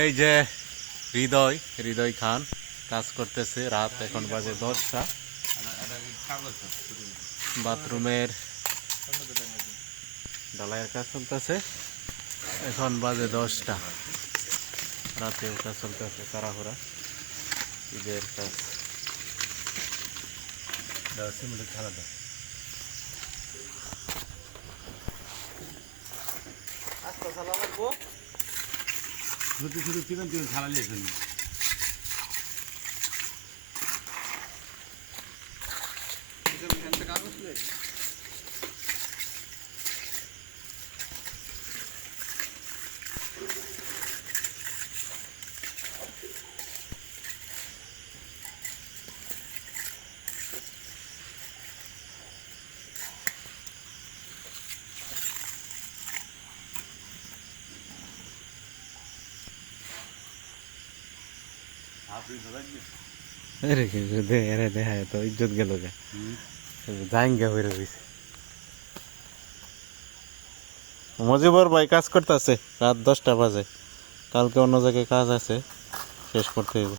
এই যে হৃদয় হৃদয় খান কাজ করতেছে, রাত এখন বাজে 10টা। বাথরুমের ঢালাইয়ের কাজ চলতেছে, এখন বাজে 10টা, রাতেও কাজ চলতেছে তাড়াহুড়া, ঈদের কাজ। শুধু শুধু চিকেন চিকেন ছাড়া নিয়েছেন। अरे दे अरे दे है तो इज्जत गेलो गे, जाएंगे फिर भी। মজিবর ভাই কাজ করতেছে, রাত 10টা বাজে, কালকে অন্য জায়গায় কাজ আছে, শেষ করতে হবে।